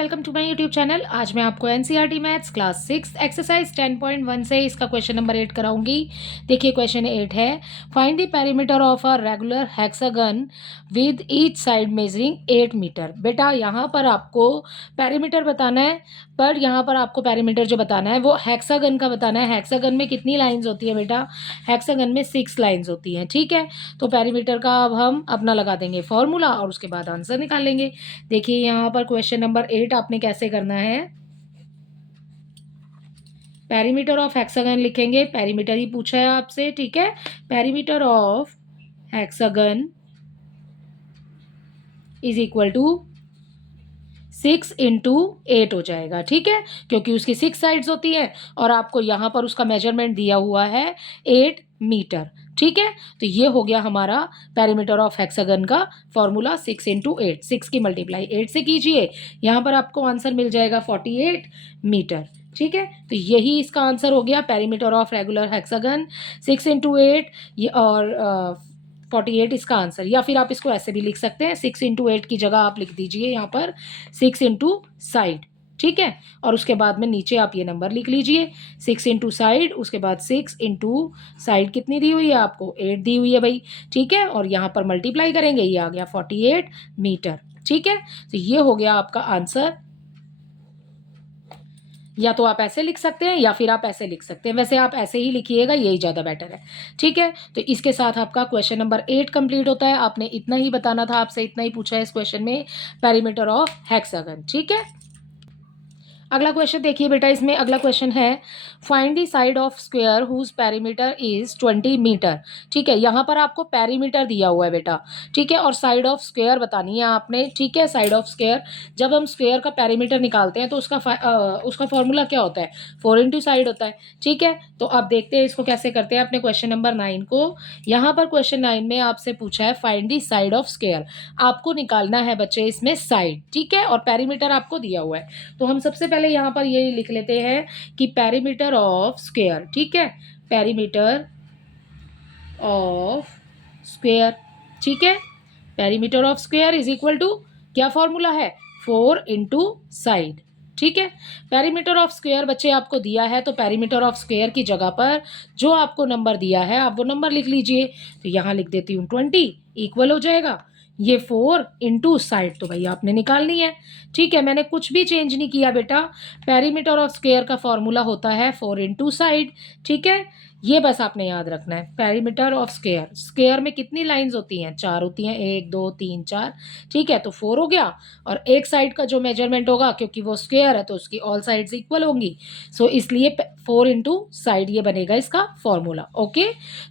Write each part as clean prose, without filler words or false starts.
Welcome to my YouTube channel. आज मैं आपको एनसीईआरटी मैथ्स क्लास 6 एक्सरसाइज 10.1 से इसका क्वेश्चन नंबर 8 कराऊंगी। देखिए क्वेश्चन 8 है, find the perimeter of a regular hexagon with each side measuring 8 metre. बेटा यहाँ पर आपको पेरीमीटर बताना है, पर यहाँ पर आपको पेरीमीटर जो बताना है वो हेक्सागन का बताना है। हेक्सागन में कितनी लाइन्स होती है बेटा? हेक्सागन में 6 लाइन्स होती हैं। ठीक है, तो पेरीमीटर का अब हम अपना लगा देंगे फॉर्मूला और उसके बाद आंसर निकालेंगे। देखिए यहाँ पर क्वेश्चन नंबर 8 आपने कैसे करना है, पेरीमीटर ऑफ हेक्सागन लिखेंगे। पेरीमीटर ही पूछा है आपसे, ठीक है। Perimeter of hexagon is equal to 6 into 8 हो जाएगा, ठीक है, क्योंकि उसकी 6 साइड्स होती हैं और आपको यहाँ पर उसका मेजरमेंट दिया हुआ है 8 मीटर। ठीक है, तो ये हो गया हमारा पेरीमीटर ऑफ हेक्सागन का फॉर्मूला। 6 इंटू 8, 6 की मल्टीप्लाई 8 से कीजिए, यहाँ पर आपको आंसर मिल जाएगा 48 मीटर। ठीक है, तो यही इसका आंसर हो गया, perimeter of regular hexagon 6 into 8 और 48 इसका आंसर। या फिर आप इसको ऐसे भी लिख सकते हैं, 6 इंटू 8 की जगह आप लिख दीजिए यहाँ पर 6 इंटू साइड। ठीक है, और उसके बाद में नीचे आप ये नंबर लिख लीजिए 6 इंटू साइड, उसके बाद 6 इंटू साइड कितनी दी हुई है आपको? 8 दी हुई है भाई। ठीक है, और यहाँ पर मल्टीप्लाई करेंगे, ये आ गया 48 मीटर। ठीक है, तो ये हो गया आपका आंसर। या तो आप ऐसे लिख सकते हैं या फिर आप ऐसे लिख सकते हैं, वैसे आप ऐसे ही लिखिएगा, यही ज़्यादा बेटर है। ठीक है, तो इसके साथ आपका क्वेश्चन नंबर 8 कंप्लीट होता है। आपने इतना ही बताना था, आपसे इतना ही पूछा है इस क्वेश्चन में, पेरीमीटर ऑफ हेक्सागन। ठीक है, अगला क्वेश्चन देखिए बेटा, इसमें अगला क्वेश्चन है, find the side of square whose perimeter is 20 metre. ठीक है, यहाँ पर आपको पेरीमीटर दिया हुआ है बेटा, ठीक है, और साइड ऑफ स्क्वायर बतानी है आपने। ठीक है, साइड ऑफ स्क्वायर, जब हम स्क्वायर का पेरीमीटर निकालते हैं तो उसका फॉर्मूला क्या होता है? 4 इंटू साइड होता है। ठीक है, तो अब देखते हैं इसको कैसे करते हैं अपने क्वेश्चन नंबर 9 को। यहाँ पर क्वेश्चन 9 में आपसे पूछा है find the side of square, आपको निकालना है बच्चे इसमें साइड। ठीक है, और पेरीमीटर आपको दिया हुआ है, तो हम सबसे पहले यहाँ पर ये लिख लेते हैं कि पेरीमीटर ऑफ स्क्वायर। ठीक है, पेरीमीटर ऑफ स्क्वायर, ठीक है, perimeter of square is equal to क्या फॉर्मूला है? 4 इंटू साइड। ठीक है, पेरीमीटर ऑफ स्क्वायर बच्चे आपको दिया है, तो पेरीमीटर ऑफ स्क्वायर की जगह पर जो आपको नंबर दिया है आप वो नंबर लिख लीजिए। तो यहाँ लिख देती हूँ 20 इक्वल हो जाएगा ये 4 इंटू साइड, तो भाई आपने निकालनी है। ठीक है, मैंने कुछ भी चेंज नहीं किया बेटा, पेरीमीटर ऑफ स्क्वायर का फॉर्मूला होता है 4 इंटू साइड। ठीक है, ये बस आपने याद रखना है। पेरीमीटर ऑफ स्क्वायर, स्क्वायर में कितनी लाइंस होती हैं? 4 होती हैं, 1 2 3 4। ठीक है, तो 4 हो गया, और एक साइड का जो मेजरमेंट होगा, क्योंकि वो स्क्वायर है तो उसकी ऑल साइड्स इक्वल होंगी, सो इसलिए 4 इंटू साइड ये बनेगा इसका फॉर्मूला। ओके,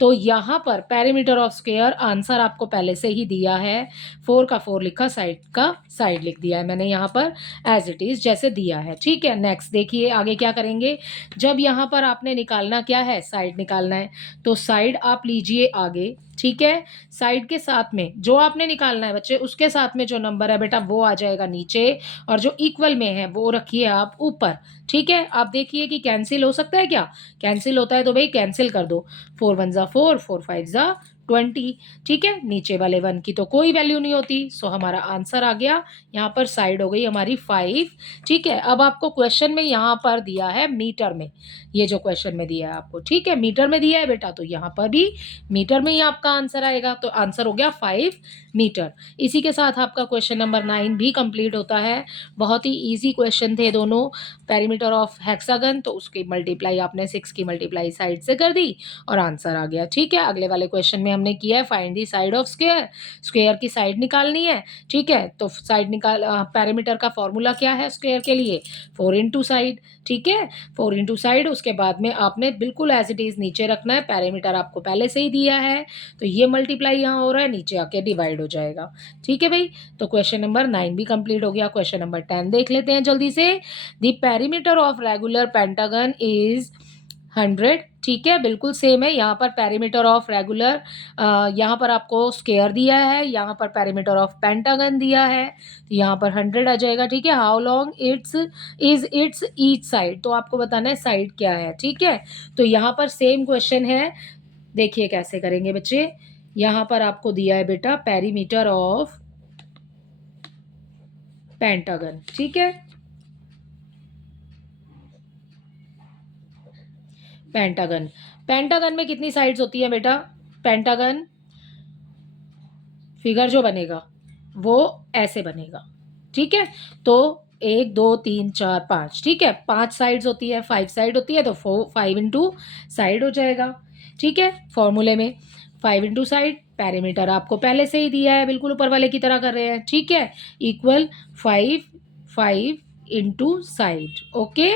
तो यहाँ पर पेरीमीटर ऑफ स्क्वायर आंसर आपको पहले से ही दिया है, 4 का 4 लिखा, साइड का साइड लिख दिया है मैंने यहाँ पर एज इट इज जैसे दिया है। ठीक है, नेक्स्ट देखिए आगे क्या करेंगे। जब यहाँ पर आपने निकालना क्या है? साइड निकालना है, तो साइड आप लीजिए आगे। ठीक है, साइड के साथ में जो आपने निकालना है बच्चे, उसके साथ में जो नंबर है बेटा वो आ जाएगा नीचे, और जो इक्वल में है वो रखिए आप ऊपर। ठीक है, आप देखिए कि कैंसिल हो सकता है क्या? कैंसिल होता है तो भाई कैंसिल कर दो, 4 1 जा 4, 4 5 जा 20। ठीक है, नीचे वाले 1 की तो कोई वैल्यू नहीं होती, सो हमारा आंसर आ गया, यहाँ पर साइड हो गई हमारी 5। ठीक है, अब आपको क्वेश्चन में यहाँ पर दिया है मीटर में, ये जो क्वेश्चन में दिया है आपको, ठीक है, मीटर में दिया है बेटा, तो यहाँ पर भी मीटर में ही आपका आंसर आएगा, तो आंसर हो गया 5 मीटर। इसी के साथ आपका क्वेश्चन नंबर 9 भी कंप्लीट होता है। बहुत ही ईजी क्वेश्चन थे दोनों, पेरीमीटर ऑफ हेक्सागन, तो उसकी मल्टीप्लाई आपने 6 की मल्टीप्लाई साइड से कर दी और आंसर आ गया। ठीक है, अगले वाले क्वेश्चन में हमने किया है find the side of square, square की साइड निकालनी है। ठीक है, तो साइड निकाल, पेरीमीटर का फॉर्मूला क्या है स्क्वायर के लिए? 4 इंटू साइड। ठीक है, 4 इंटू साइड, उसके बाद में आपने बिल्कुल एज इट इज नीचे रखना है, पेरीमीटर आपको पहले से ही दिया है, तो ये मल्टीप्लाई यहाँ हो रहा है, नीचे आके डिवाइड हो जाएगा। ठीक है भाई, तो क्वेश्चन नंबर 9 भी कंप्लीट हो गया। क्वेश्चन नंबर 10 देख लेते हैं जल्दी से। The perimeter of regular pentagon is 100। ठीक है, बिल्कुल सेम है, यहाँ पर पेरीमीटर ऑफ रेगुलर, यहाँ पर आपको स्क्वायर दिया है, यहाँ पर पेरीमीटर ऑफ पेंटागन दिया है, तो यहाँ पर 100 आ जाएगा। ठीक है, how long it's each side, तो आपको बताना है साइड क्या है। ठीक है, तो यहाँ पर सेम क्वेश्चन है, देखिए कैसे करेंगे बच्चे। यहाँ पर आपको दिया है बेटा पेरीमीटर ऑफ पेंटागन। ठीक है, पेंटागन। पेंटागन में कितनी साइड्स होती है बेटा? पेंटागन फिगर जो बनेगा वो ऐसे बनेगा, ठीक है। तो 1 2 3 4 5, ठीक है, 5 साइड्स होती है, 5 साइड होती है, तो 5 इंटू साइड हो जाएगा, ठीक है। फॉर्मूले में 5 इंटू साइड, पैरीमीटर आपको पहले से ही दिया है, बिल्कुल ऊपर वाले की तरह कर रहे हैं, ठीक है, इक्वल 5 इंटू साइड। ओके,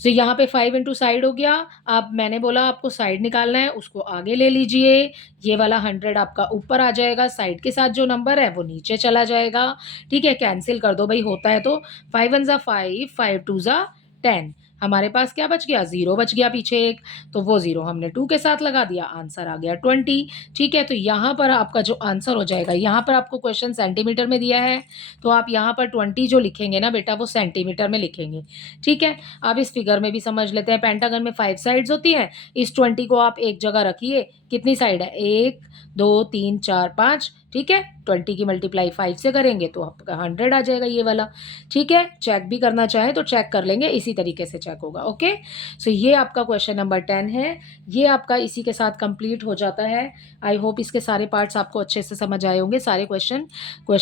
तो यहाँ पे 5 इंटू साइड हो गया। अब मैंने बोला आपको साइड निकालना है, उसको आगे ले लीजिए। ये वाला 100 आपका ऊपर आ जाएगा, साइड के साथ जो नंबर है वो नीचे चला जाएगा, ठीक है। कैंसिल कर दो भाई, होता है तो 5 1 ज़ा 5, 5 2 ज़ा 10। हमारे पास क्या बच गया? 0 बच गया पीछे एक, तो वो 0 हमने 2 के साथ लगा दिया, आंसर आ गया 20, ठीक है। तो यहाँ पर आपका जो आंसर हो जाएगा, यहाँ पर आपको क्वेश्चन सेंटीमीटर में दिया है, तो आप यहाँ पर 20 जो लिखेंगे ना बेटा, वो सेंटीमीटर में लिखेंगे, ठीक है। अब इस फिगर में भी समझ लेते हैं। पेंटागन में 5 साइड्स होती हैं। इस 20 को आप एक जगह रखिए, कितनी साइड है? 1 2 3 4 5, ठीक है। 20 की मल्टीप्लाई 5 से करेंगे तो आपका 100 आ जाएगा ये वाला, ठीक है। चेक भी करना चाहें तो चेक कर लेंगे, इसी तरीके से चेक होगा। ओके, सो ये आपका क्वेश्चन नंबर 10 है। ये आपका इसी के साथ कंप्लीट हो जाता है। आई होप इसके सारे पार्ट्स आपको अच्छे से समझ आए होंगे, सारे क्वेश्चन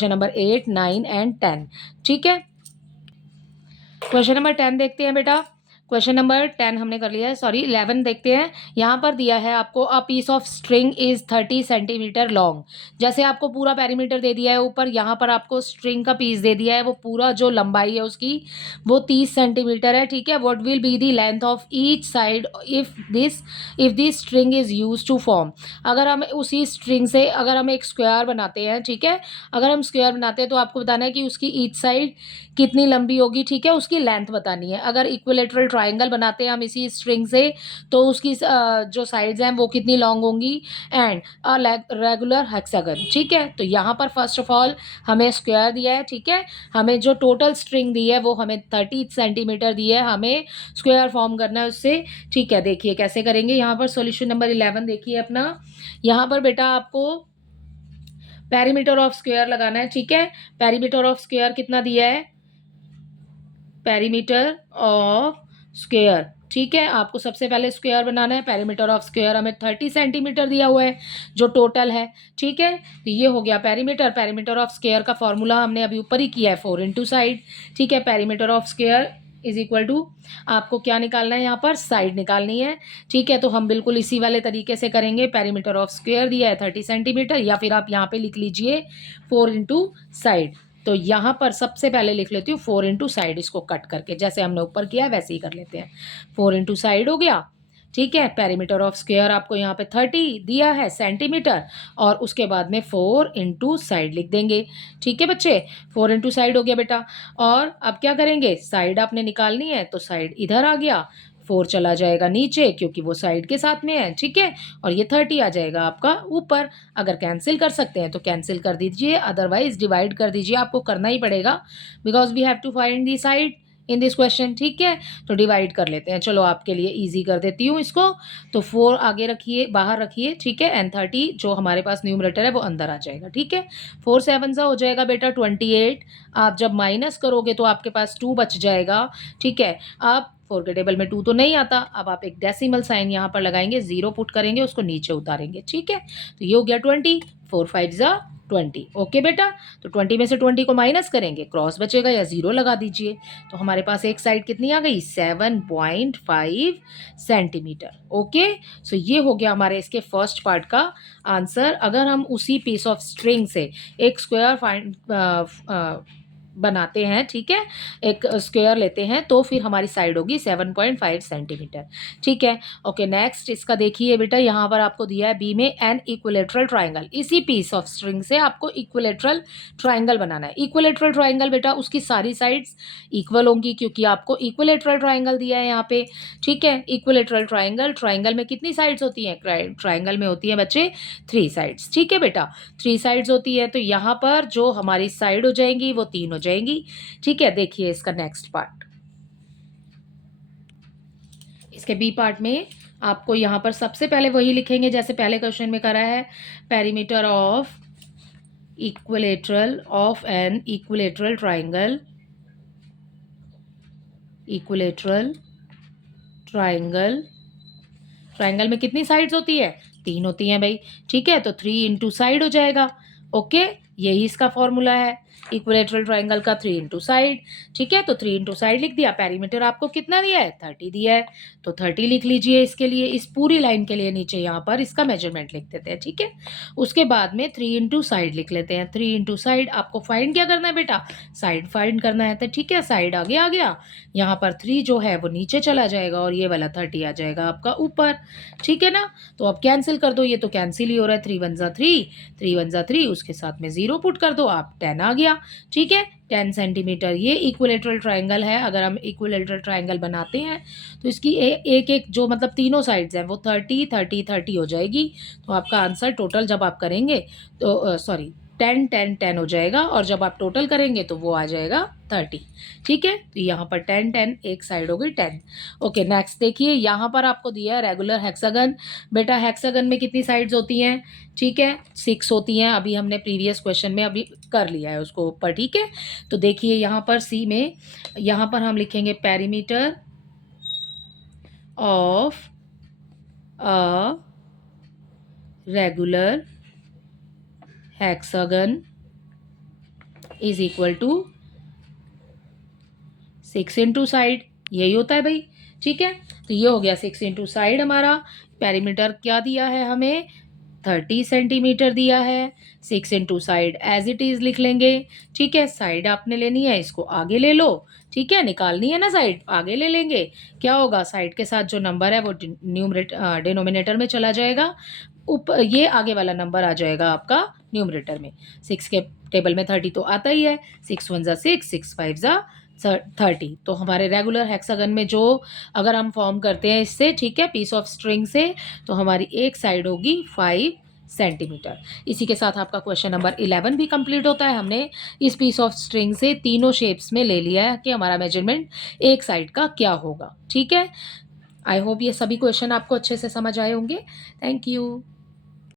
नंबर 8 9 एंड 10, ठीक है। क्वेश्चन नंबर 10 देखते हैं बेटा। क्वेश्चन नंबर 10 हमने कर लिया है, सॉरी 11 देखते हैं। यहाँ पर दिया है आपको a piece of string is 30 centimetre long. जैसे आपको पूरा पेरीमीटर दे दिया है ऊपर, यहाँ पर आपको स्ट्रिंग का पीस दे दिया है, वो पूरा जो लंबाई है उसकी वो 30 सेंटीमीटर है, ठीक है। What will be the length of each side if this string is use to form. अगर हम उसी स्ट्रिंग से अगर हम एक स्क्वायर बनाते हैं, ठीक है, अगर हम स्क्वायर बनाते हैं तो आपको बताना है कि उसकी ईच साइड कितनी लंबी होगी, ठीक है, उसकी लेंथ बतानी है। अगर इक्विलेटरल ट्राइंगल बनाते हैं हम इसी स्ट्रिंग से, तो उसकी जो साइड्स हैं वो कितनी लॉन्ग होंगी, एंड अ रेगुलर हेक्सागन, ठीक है। तो यहाँ पर फर्स्ट ऑफ ऑल हमें स्क्वायर दिया है, ठीक है, हमें जो टोटल स्ट्रिंग दी है वो हमें 30 सेंटीमीटर दी है, हमें स्क्वायर फॉर्म करना है उससे, ठीक है। देखिए कैसे करेंगे, यहाँ पर सॉल्यूशन नंबर 11 देखिए अपना। यहाँ पर बेटा आपको पेरीमीटर ऑफ स्क्वायर लगाना है, ठीक है। पेरीमीटर ऑफ स्क्वायर कितना दिया है? पेरीमीटर ऑफ स्क्वायर, ठीक है, आपको सबसे पहले स्क्वायर बनाना है। पेरीमीटर ऑफ स्क्वायर हमें 30 सेंटीमीटर दिया हुआ है जो टोटल है, ठीक है। तो ये हो गया पेरीमीटर। पेरीमीटर ऑफ स्क्वायर का फॉर्मूला हमने अभी ऊपर ही किया है, 4 इंटू साइड, ठीक है। Perimeter of square is equal to, आपको क्या निकालना है? यहाँ पर साइड निकालनी है, ठीक है। तो हम बिल्कुल इसी वाले तरीके से करेंगे। पेरीमीटर ऑफ स्क्वायर दिया है 30 सेंटीमीटर, या फिर आप यहाँ पे लिख लीजिए 4 इंटू साइड। तो यहाँ पर सबसे पहले लिख लेती हूँ 4 इंटू साइड, इसको कट करके जैसे हमने ऊपर किया है वैसे ही कर लेते हैं। 4 इंटू साइड हो गया, ठीक है। पेरीमीटर ऑफ स्क्वायर आपको यहाँ पे 30 दिया है सेंटीमीटर, और उसके बाद में 4 इंटू साइड लिख देंगे, ठीक है बच्चे। 4 इंटू साइड हो गया बेटा। और अब क्या करेंगे? साइड आपने निकालनी है, तो साइड इधर आ गया, 4 चला जाएगा नीचे क्योंकि वो साइड के साथ में है, ठीक है। और ये 30 आ जाएगा आपका ऊपर। अगर कैंसिल कर सकते हैं तो कैंसिल कर दीजिए, अदरवाइज डिवाइड कर दीजिए, आपको करना ही पड़ेगा because we have to find the side in this question, ठीक है। तो डिवाइड कर लेते हैं, चलो आपके लिए इजी कर देती हूँ इसको। तो 4 आगे रखिए, बाहर रखिए, ठीक है, एंड 30 जो हमारे पास न्यूमरेटर है वो अंदर आ जाएगा, ठीक है। 4 7 सा हो जाएगा बेटा 28। आप जब माइनस करोगे तो आपके पास 2 बच जाएगा, ठीक है। आप 4 के टेबल में 2 तो नहीं आता, अब आप एक डेसिमल साइन यहाँ पर लगाएंगे, 0 पुट करेंगे, उसको नीचे उतारेंगे, ठीक है। तो ये हो गया 20, 4 5 ज़ा 20, ओके बेटा। तो 20 में से 20 को माइनस करेंगे, क्रॉस बचेगा या 0 लगा दीजिए। तो हमारे पास एक साइड कितनी आ गई? 7.5 सेंटीमीटर, ओके। सो ये हो गया हमारे इसके फर्स्ट पार्ट का आंसर। अगर हम उसी पीस ऑफ स्ट्रिंग से एक स्क्वायर बनाते हैं, ठीक है, एक स्क्वायर लेते हैं, तो फिर हमारी साइड होगी 7.5 सेंटीमीटर, ठीक है। ओके, नेक्स्ट इसका देखिए बेटा, यहाँ पर आपको दिया है बी में एन इक्विलेटरल ट्राइंगल। इसी पीस ऑफ स्ट्रिंग से आपको इक्विलेटरल ट्राइंगल बनाना है। इक्विलेटरल ट्राइंगल बेटा उसकी सारी साइड्स इक्वल होंगी क्योंकि आपको इक्विलेटरल ट्राइंगल दिया है यहाँ पे, ठीक है। इक्विलेटरल ट्राइंगल, ट्राइंगल में कितनी साइड्स होती हैं? ट्राइंगल में होती है बच्चे 3 साइड्स, ठीक है बेटा, 3 साइड्स होती है। तो यहाँ पर जो हमारी साइड हो जाएंगी वो 3 हो जाएंगी, ठीक है। देखिए इसका नेक्स्ट पार्ट, इसके बी पार्ट में आपको यहाँ पर सबसे पहले वही लिखेंगे जैसे पहले क्वेश्चन में करा है, perimeter of equilateral of an equilateral triangle, equilateral triangle triangle में कितनी साइड्स होती है? 3 होती हैं भाई, ठीक है? तो 3 इंटू साइड हो जाएगा, ओके? यही इसका फॉर्मूला है इक्विलेटरल ट्राइंगल का, 3 इंटू साइड, ठीक है? तो 3 इंटू साइड लिख दिया। पेरीमीटर आपको कितना दिया है? 30 दिया है, तो 30 लिख लीजिए इसके लिए, इस पूरी लाइन के लिए नीचे यहाँ पर इसका मेजरमेंट लिख देते हैं, ठीक है? उसके बाद में 3 इंटू साइड लिख लेते हैं। 3 इंटू साइड आपको फाइंड क्या करना है बेटा? साइड फाइंड करना है, तो ठीक है, साइड आगे आ गया, यहाँ पर 3 जो है वो नीचे चला जाएगा और ये वाला 30 आ जाएगा आपका ऊपर, ठीक है ना? तो अब कैंसिल कर दो, ये तो कैंसिल ही हो रहा है, 3 1 ज़ा 3, 3 1 ज़ा 3, उसके साथ में 0 पुट कर दो आप, 10 आ गया, ठीक है? 10 सेंटीमीटर ये इक्विलेटरल ट्राइंगल है। अगर हम इक्विलेटरल ट्राइंगल बनाते हैं तो इसकी एक-एक जो मतलब तीनों साइड्स हैं वो 30, 30, 30 हो जाएगी। तो आपका आंसर टोटल जब आप करेंगे तो सॉरी 10, 10, 10 हो जाएगा और जब आप टोटल करेंगे तो वो आ जाएगा 30, ठीक है? तो यहाँ पर 10, 10 एक साइड हो गई 10। ओके, नेक्स्ट देखिए, यहाँ पर आपको दिया है रेगुलर हेक्सागन। बेटा हेक्सागन में कितनी साइड्स होती हैं? ठीक है, 6 होती हैं। अभी हमने प्रीवियस क्वेश्चन में अभी कर लिया है उसको ऊपर, ठीक है? तो देखिए यहाँ पर सी में, यहाँ पर हम लिखेंगे perimeter of a regular hexagon is equal to 6 into side, यही होता है भाई, ठीक है? तो ये हो गया 6 इंटू साइड हमारा। पेरीमीटर क्या दिया है हमें? 30 सेंटीमीटर दिया है। 6 into side as it is लिख लेंगे, ठीक है? साइड आपने लेनी है, इसको आगे ले लो, ठीक है? निकालनी है ना साइड, आगे ले लेंगे। क्या होगा? साइड के साथ जो नंबर है वो डिनोमिनेटर में चला जाएगा, ऊपर ये आगे वाला नंबर आ जाएगा आपका न्यूमरेटर में। 6 के टेबल में 30 तो आता ही है, 6 1 ज़ा 6, 6 5 ज़ा 30। तो हमारे रेगुलर हेक्सागन में जो अगर हम फॉर्म करते हैं इससे, ठीक है, पीस ऑफ स्ट्रिंग से, तो हमारी एक साइड होगी 5 सेंटीमीटर। इसी के साथ आपका क्वेश्चन नंबर 11 भी कंप्लीट होता है। हमने इस पीस ऑफ स्ट्रिंग से तीनों शेप्स में ले लिया है कि हमारा मेजरमेंट एक साइड का क्या होगा, ठीक है? आई होप ये सभी क्वेश्चन आपको अच्छे से समझ आए होंगे। Thank you.